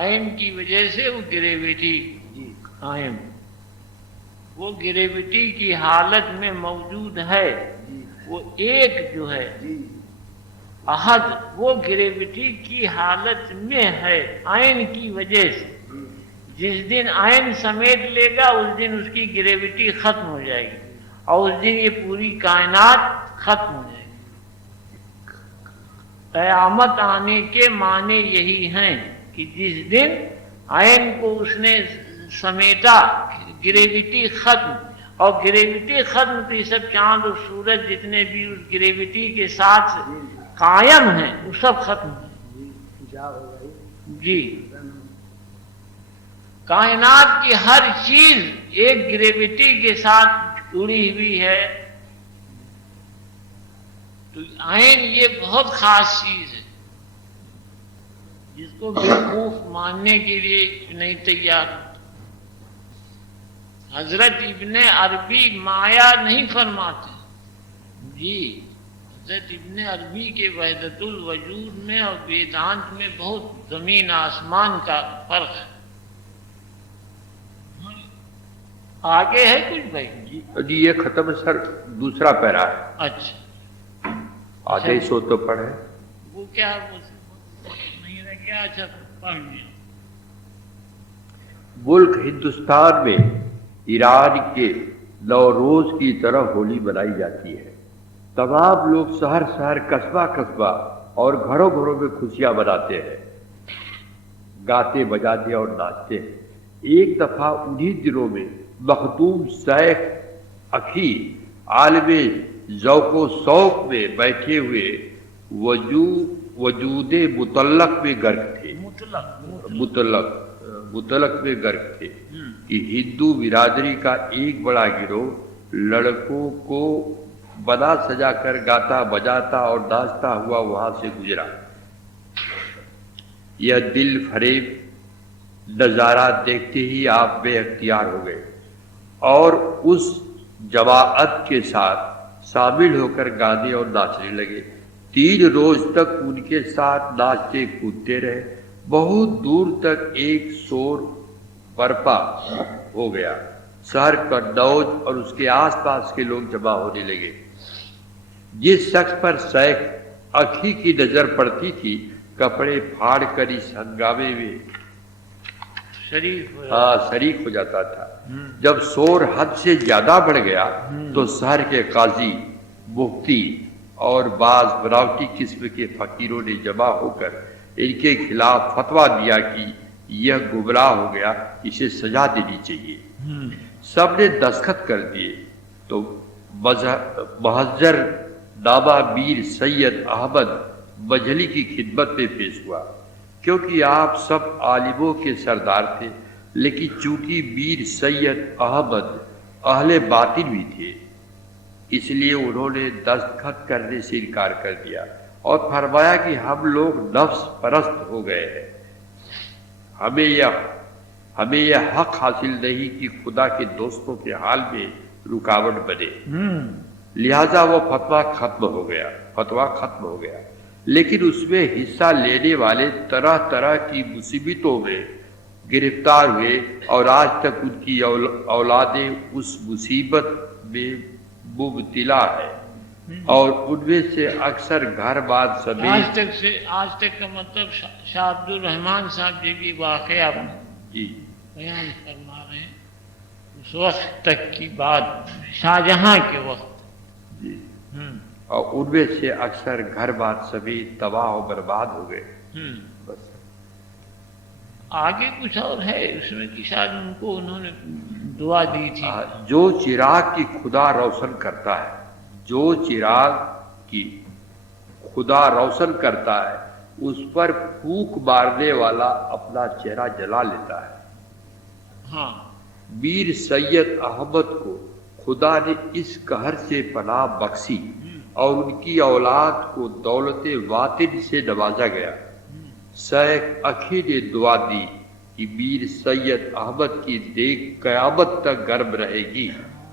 آئن کی وجہ سے وہ گریویٹی قائم، وہ گریویٹی کی حالت میں موجود ہے، وہ ایک جو ہے احد وہ گریویٹی کی حالت میں ہے آئن کی وجہ سے۔ جس دن آئن سمیٹ لے گا اس دن اس کی گریویٹی ختم ہو جائے گی، اور اس دن یہ پوری کائنات ختم ہو جائے گی۔ قیامت آنے کے معنی یہی ہیں کہ جس دن آئن کو اس نے سمیٹا، گریویٹی ختم، اور گریویٹی ختم تو یہ سب چاند اور سورج جتنے بھی اس گریویٹی کے ساتھ قائم ہیں وہ سب ختم ہیں۔ جی، کائنات کی ہر چیز ایک گریویٹی کے ساتھ جڑی ہوئی ہے، تو آئین یہ بہت خاص چیز ہے جس کو بیوقوف ماننے کے لیے نہیں تیار۔ حضرت ابن عربی مایا نہیں فرماتے، جی حضرت ابن عربی کے وحدت الوجود میں اور ویدانت میں بہت زمین آسمان کا فرق ہے۔ آگے ہے کچھ بھائی؟ جی یہ ختم ہے سر، دوسرا پیرا ہے۔ اچھا آدھے سو تو پڑھے، وہ کیا نہیں رہ گیا؟ اچھا پڑھ لیا۔ ملک ہندوستان میں ایران کے نوروز کی طرح ہولی منائی جاتی ہے۔ تمام لوگ شہر شہر، قصبہ قصبہ اور گھروں گھروں میں خوشیاں مناتے ہیں، گاتے بجاتے اور ناچتے ہیں۔ ایک دفعہ انہی دنوں میں مخدوم شیخ اکھی عالم ذوق و شوق میں بیٹھے ہوئے وجود مطلق میں غرق تھے، مطلق میں غرق تھے کہ ہندو برادری کا ایک بڑا گروہ لڑکوں کو بنا سجا کر گاتا بجاتا اور ناچتا ہوا وہاں سے گزرا۔ یہ دل فریب نظارہ دیکھتے ہی آپ بے اختیار ہو گئے اور اس جماعت کے ساتھ شامل ہو کر گانے اور ناچنے لگے۔ 3 روز تک ان کے ساتھ ناچتے کودتے رہے۔ بہت دور تک ایک شور برپا ہو گیا، شہر قنوج اور اس کے آس پاس کے لوگ جمع ہونے لگے۔ جس شخص پر شیخ اکھی کی نظر پڑتی تھی کپڑے پھاڑ کر اس ہنگامے میں شریک ہو جاتا تھا۔ جب شور حد سے زیادہ بڑھ گیا تو شہر کے قاضی، مفتی اور بعض بناوٹی قسم کے فقیروں نے جمع ہو کر ان کے خلاف فتویٰ دیا کہ یہ گمراہ ہو گیا، اسے سزا دینی چاہیے۔ سب نے دستخط کر دیے تو محضر نامہ میر سید احمد مجھلی کی خدمت میں پیش ہوا۔ کیونکہ آپ سب عالموں کے سردار تھے، لیکن چونکہ میر سید احمد اہل باطن بھی تھے، اس لیے انہوں نے دستخط کرنے سے انکار کر دیا اور فرمایا کہ ہم لوگ نفس پرست ہو گئے ہیں، ہمیں یہ حق حاصل نہیں کہ خدا کے دوستوں کے حال میں رکاوٹ بنے۔ لہذا وہ فتویٰ ختم ہو گیا، لیکن اس میں حصہ لینے والے طرح طرح کی مصیبتوں میں گرفتار ہوئے اور آج تک ان کی اولادیں اس مصیبت میں مبتلا ہے، اور ان میں سے اکثر گھر بار سمیت آج تک کا مطلب شاہ عبد الرحمن صاحب جی بھی واقعہ جی بیان فرما رہے ہیں، اس وقت تک کی بات شاہجہاں کے وقت جی، اور ان میں سے اکثر گھر بار سمیت تباہ و برباد ہو گئے۔ بس آگے کچھ اور ہے اس میں کہ شاید ان کو انہوں نے دعا دی تھی، جو چراغ کی خدا روشن کرتا ہے، جو چراغ کی خدا روشن کرتا ہے اس پر پھونک مارنے والا اپنا چہرہ جلا لیتا ہے۔ ہاں، میر سید احمد کو خدا نے اس قہر سے پناہ بخشی اور ان کی اولاد کو دولت باطن سے نوازا گیا۔ شیخ اکھی نے دعا دی کہ میر سید احمد کی دیکھ قیامت تک گرم رہے گی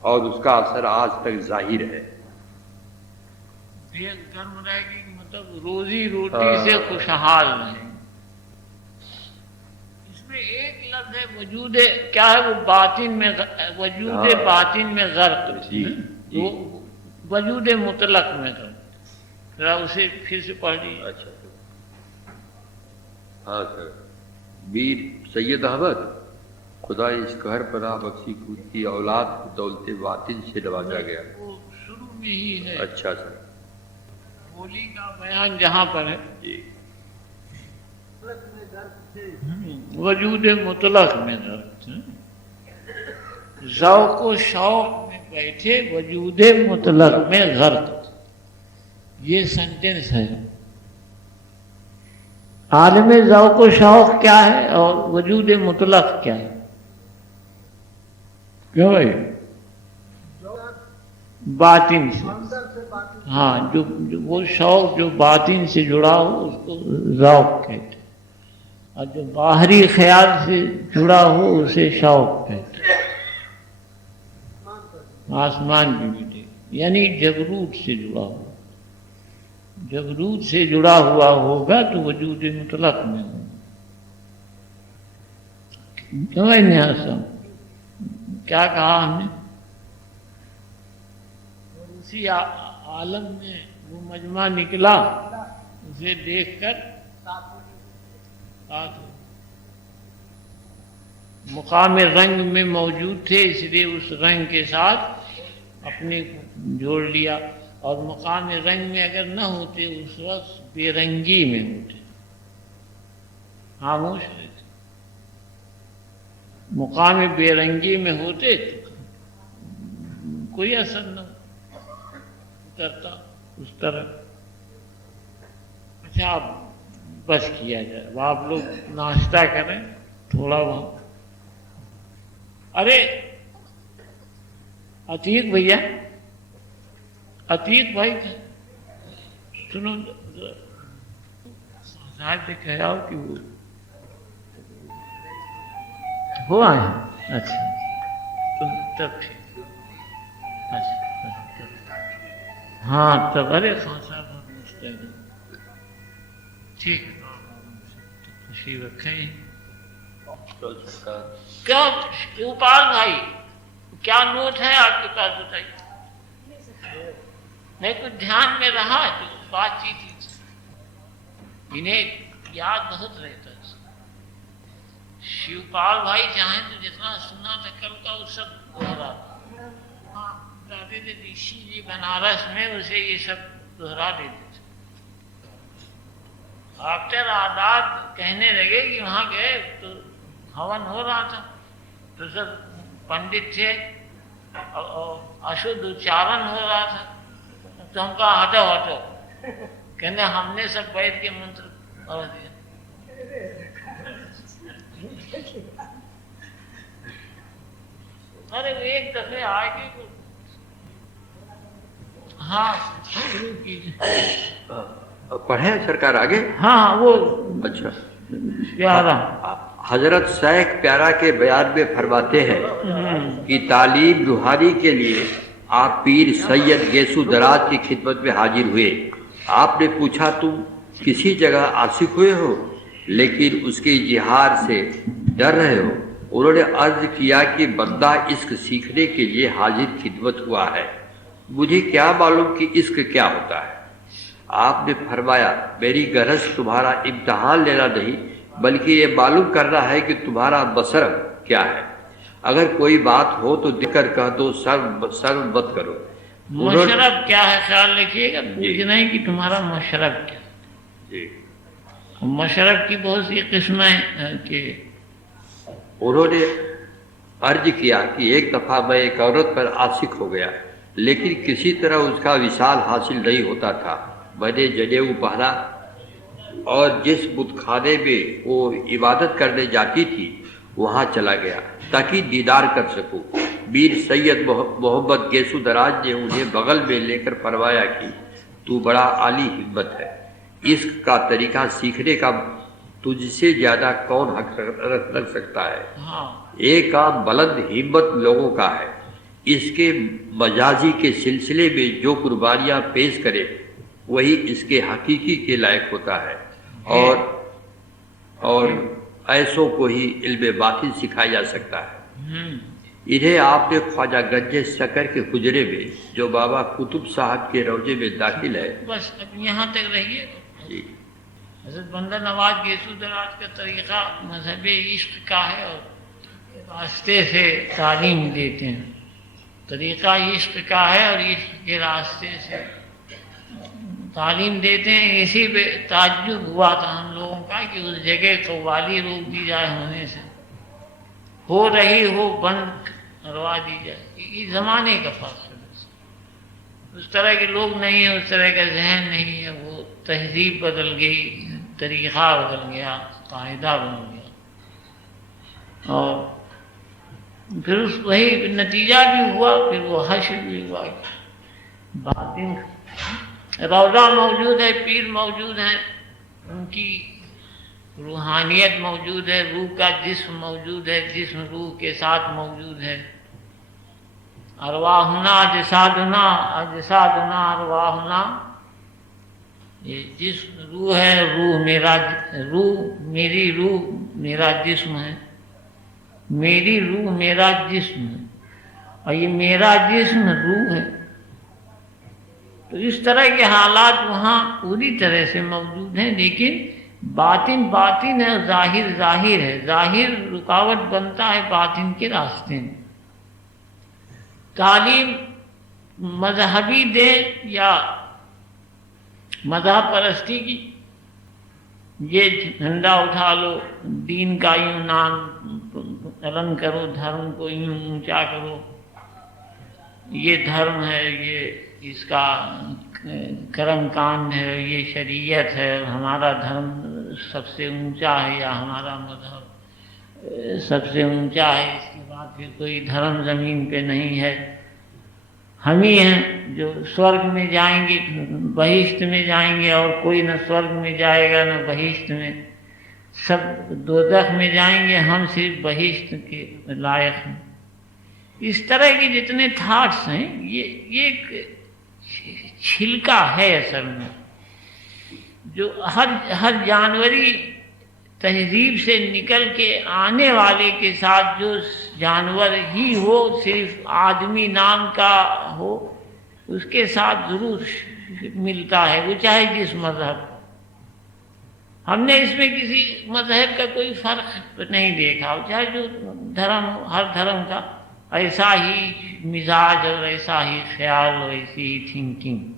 اور اس کا اثر آج تک ظاہر ہے۔ گرم رہے گی مطلب روزی روٹی سے خوشحال رہے۔ میں ایک لفظ ہے وجود کیا ہے وہ باطن میں وجود باطن میں غرق وہ وجود مطلق میں غرق ذرا اسے پھر سے پڑھ لیجیے اچھا ہاں سر میر سید احمد خدا اس قہر پناہ بخشی خود کی اولاد کو دولت باطن سے نوازا گیا وہ شروع میں ہی ہے اچھا سر ہولی کا بیان جہاں پر ہے جی وجود مطلق میں غرق ذوق و شوق میں بیٹھے وجود مطلق میں غرق یہ سینٹینس ہے عالم ذوق و شوق کیا ہے اور وجود مطلق کیا ہے کیوں بھائی باطن سے ہاں جو وہ شوق جو باطن سے جڑا ہو اس کو ذوق کہتے ہیں اور جو باہری خیال سے جڑا ہو اسے شوق کہتے ہیں آسمان کی بیٹے یعنی جبروت سے جڑا ہو جبروت سے جڑا ہوا ہوگا تو وجود مطلق میں ہوگا کیوں نیاز صاحب کیا کہا ہم نے اسی عالم میں وہ مجمع نکلا اسے دیکھ کر مقام رنگ میں موجود تھے اس لیے اس رنگ کے ساتھ اپنے کو جوڑ لیا اور مقام رنگ میں اگر نہ ہوتے اس وقت بے رنگی میں ہوتے خاموش رہتے مقام بے رنگی میں ہوتے تو کوئی اثر نہ کرتا اس طرح اچھا اب بس کیا جائے اب آپ لوگ ناشتہ کریں تھوڑا بہت ارے عتیق بھیا عتیق بھائی سنو صاحب سے کہا کہ وہ آئے ہیں اچھا تب ٹھیک اچھا ہاں تب ارے خان صاحب ٹھیک ہے تشریف رکھیں کیا اوپال بھائی کیا نوٹ ہے آپ کے پاس بتائیے نہیں کچھ دھیان میں رہا تو بات چیت انہیں یاد بہت رہتا ہے شیوپال بھائی چاہیں تو جتنا سنا تھا کل کا وہ سب دوہرا ہاں دادے رشی جی بنارس میں اسے یہ سب دوہرا دیتے تھے آفٹر آداب کہنے لگے کہ وہاں گئے تو ہون ہو رہا تھا تو سب پنڈت تھے اشدھ اچارن ہو رہا تھا تو ہم کہا ہٹو ہٹو کہنے ہم نے سب بیٹھ کے منتر پڑھ دیا ارے ایک دفعہ آئے گی ہاں شروع کیجیے پڑھیں سرکار آگے ہاں وہ اچھا پیارا حضرت شیخ پیارا کے بیان میں فرماتے ہیں کہ تعلیم روحانی کے لیے آپ پیر سید گیسو دراز کی خدمت میں حاضر ہوئے آپ نے پوچھا تم کسی جگہ عاشق ہوئے ہو لیکن اس کے اظہار سے ڈر رہے ہو انہوں نے عرض کیا کہ بندہ عشق سیکھنے کے لیے حاضر خدمت ہوا ہے مجھے کیا معلوم کہ عشق کیا ہوتا ہے آپ نے فرمایا میری غرض تمہارا امتحان لینا نہیں بلکہ یہ معلوم کرنا ہے کہ تمہارا مشرب کیا ہے اگر کوئی بات ہو تو دکھ کر کہہ دو سر مت کرو مشرب کیا ہے خیال رکھیے گا پوچھنا ہے کہ تمہارا مشرب کیا جی مشرب کی بہت سی قسمیں کہ انہوں نے عرض کیا کہ ایک دفعہ میں ایک عورت پر عاشق ہو گیا لیکن کسی طرح اس کا وصال حاصل نہیں ہوتا تھا میں نے جنیو پہنا اور جس بت خانے میں وہ عبادت کرنے جاتی تھی وہاں چلا گیا تاکہ دیدار کر سکوں میر سید محمد گیسو دراز نے انہیں بغل میں لے کر فرمایا کہ تو بڑا عالی ہمت ہے عشق کا طریقہ سیکھنے کا تجھ سے زیادہ کون حق رکھ سکتا ہے ایک کام بلند ہمت لوگوں کا ہے اس کے مجازی کے سلسلے میں جو قربانیاں پیش کرے وہی اس کے حقیقی کے لائق ہوتا ہے اور ایسوں کو ہی علم باطن سکھایا جا سکتا ہے۔ ہوں، انہیں آپ نے خواجہ گنج سکر کے حجرے میں جو بابا قطب صاحب کے روضے میں داخل ہے، بس اب یہاں تک رہیے۔ جی حضرت بندہ نواز گیسو دراز کا طریقہ مذہب عشق کا ہے اور راستے سے تعلیم دیتے ہیں، طریقہ عشق کا ہے اور عشق کے راستے سے تعلیم دیتے ہیں۔ اسی پہ تعجب ہوا تھا ہم لوگوں کا کہ اس جگہ قوالی روک دی جائے ہونے سے، ہو رہی ہو بند کروا دی جائے۔ یہ زمانے کا فرق ہے، اس طرح کے لوگ نہیں ہیں، اس طرح کا ذہن نہیں ہے، وہ تہذیب بدل گئی، طریقہ بدل گیا، قاعدہ بدل گیا، اور پھر وہی نتیجہ بھی ہوا، پھر وہ حشر بھی ہوا۔ باطن روضہ موجود ہے، پیر موجود ہیں، ان کی روحانیت موجود ہے، روح کا جسم موجود ہے، جسم روح کے ساتھ موجود ہے۔ ارواحنا اجسادنا اجسادنا ارواحنا، یہ جسم روح ہے، روح میری روح میرا جسم ہے، میری روح میرا جسم ہے، اور یہ میرا جسم روح ہے۔ تو اس طرح کے حالات وہاں پوری طرح سے موجود ہیں، لیکن باطن باطن ہے، ظاہر ظاہر ہے، ظاہر رکاوٹ بنتا ہے باطن کے راستے میں۔ تعلیم مذہبی دے یا مذہب پرستی کی، یہ جھنڈا اٹھا لو، دین کا یوں نام علم کرو، دھرم کو یوں اونچا کرو، یہ دھرم ہے، یہ اس کا کرم کانڈ ہے، یہ شریعت ہے، ہمارا دھرم سب سے اونچا ہے یا ہمارا مذہب سب سے اونچا ہے، اس کے بعد پھر کوئی دھرم زمین پہ نہیں ہے، ہم ہی ہیں جو سورگ میں جائیں گے، بہشت میں جائیں گے، اور کوئی نہ سورگ میں جائے گا نہ بہشت میں، سب دوزخ میں جائیں گے، ہم صرف بہشت کے لائق ہیں۔ اس طرح کے جتنے تھاٹس ہیں، یہ ایک چھلکا ہے اصل میں، جو ہر جانوری تہذیب سے نکل کے آنے والے کے ساتھ جو جانور ہی ہو، صرف آدمی نام کا ہو، اس کے ساتھ ضرور ملتا ہے، وہ چاہے جس مذہب۔ ہم نے اس میں کسی مذہب کا کوئی فرق نہیں دیکھا، چاہے جو دھرم ہو، ہر دھرم کا ایسا ہی مزاج اور ایسا ہی خیال اور ایسی ہی تھنکنگ،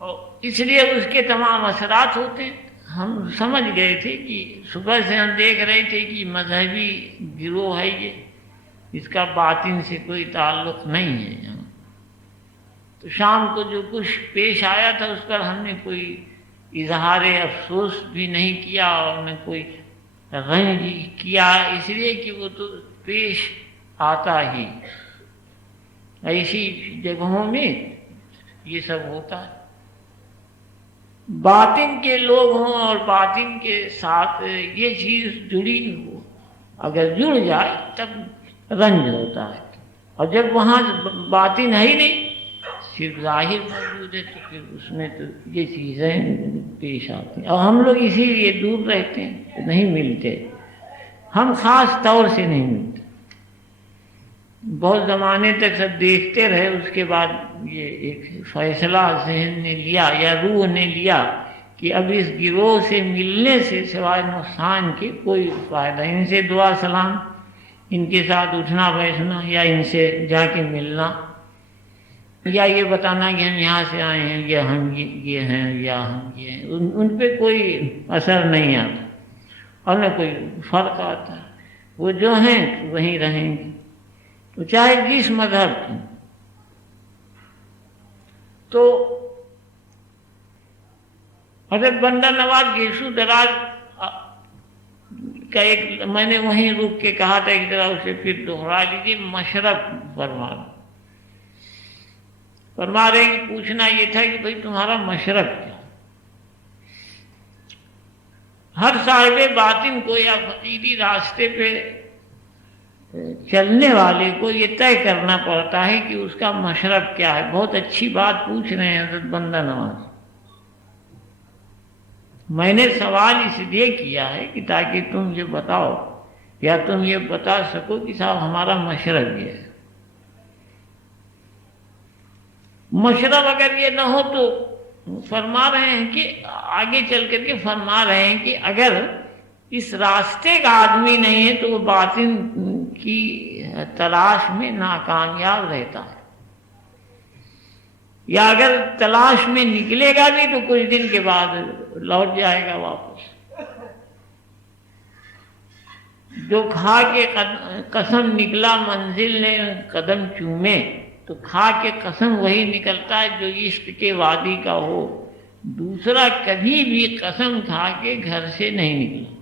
اور اس لیے اس کے تمام اثرات ہوتے ہیں۔ ہم سمجھ گئے تھے کہ صبح سے ہم دیکھ رہے تھے کہ مذہبی گروہ ہے یہ، اس کا باطن سے کوئی تعلق نہیں ہے یہاں۔ تو شام کو جو کچھ پیش آیا تھا اس پر ہم نے کوئی اظہار افسوس بھی نہیں کیا اور نہ کوئی رنج کیا، اس لیے کہ وہ تو پیش آتا ہی، ایسی جگہوں میں یہ سب ہوتا ہے۔ باطن کے لوگ ہوں اور باطن کے ساتھ یہ چیز جڑی ہو، اگر جڑ جائے تب رنج ہوتا ہے، اور جب وہاں باطن ہے ہی نہیں، صرف ظاہر موجود ہے، تو پھر اس میں تو یہ چیزیں پیش آتی ہیں، اور ہم لوگ اسی لیے دور رہتے ہیں، نہیں ملتے، ہم خاص طور سے نہیں ملتے۔ بہت زمانے تک سب دیکھتے رہے، اس کے بعد یہ ایک فیصلہ ذہن نے لیا یا روح نے لیا کہ اب اس گروہ سے ملنے سے سوائے نقصان کے کوئی فائدہ، ان سے دعا سلام، ان کے ساتھ اٹھنا بیٹھنا، یا ان سے جا کے ملنا، یا یہ بتانا کہ ہم یہاں سے آئے ہیں، یا ہم یہ ہیں، یا ہم یہ ہیں، ان پہ کوئی اثر نہیں آتا اور نہ کوئی فرق آتا، وہ جو ہیں وہیں رہیں گے، تو چاہے جس مذہب کی۔ تو حضرت بندہ نواز گیسو دراز کا ایک میں نے وہیں رک کے کہا تھا، ایک طرح اسے پھر دوہرا لیجیے، مشرب فرما رہے ہیں۔ پوچھنا یہ تھا کہ بھئی تمہارا مشرب کیا؟ ہر صاحب باطن کو یا فقیری راستے پہ چلنے والے کو یہ طے کرنا پڑتا ہے کہ اس کا مشرب کیا ہے۔ بہت اچھی بات پوچھ رہے ہیں حضرت بندہ نواز۔ میں نے سوال اس لیے کیا ہے کہ تاکہ تم یہ بتاؤ یا تم یہ بتا سکو کہ صاحب ہمارا مشرب یہ ہے. مشرب اگر یہ نہ ہو تو فرما رہے ہیں کہ آگے چل کر کے فرما رہے ہیں کہ اگر اس راستے کا آدمی نہیں ہے تو وہ باطن کی تلاش میں ناکامیاب رہتا ہے، یا اگر تلاش میں نکلے گا بھی تو کچھ دن کے بعد لوٹ جائے گا واپس. جو کھا کے قسم نکلا منزل نے قدم چومے، تو کھا کے قسم وہی نکلتا ہے جو عشق کے وادی کا ہو. دوسرا کبھی بھی قسم کھا کے گھر سے نہیں نکلا.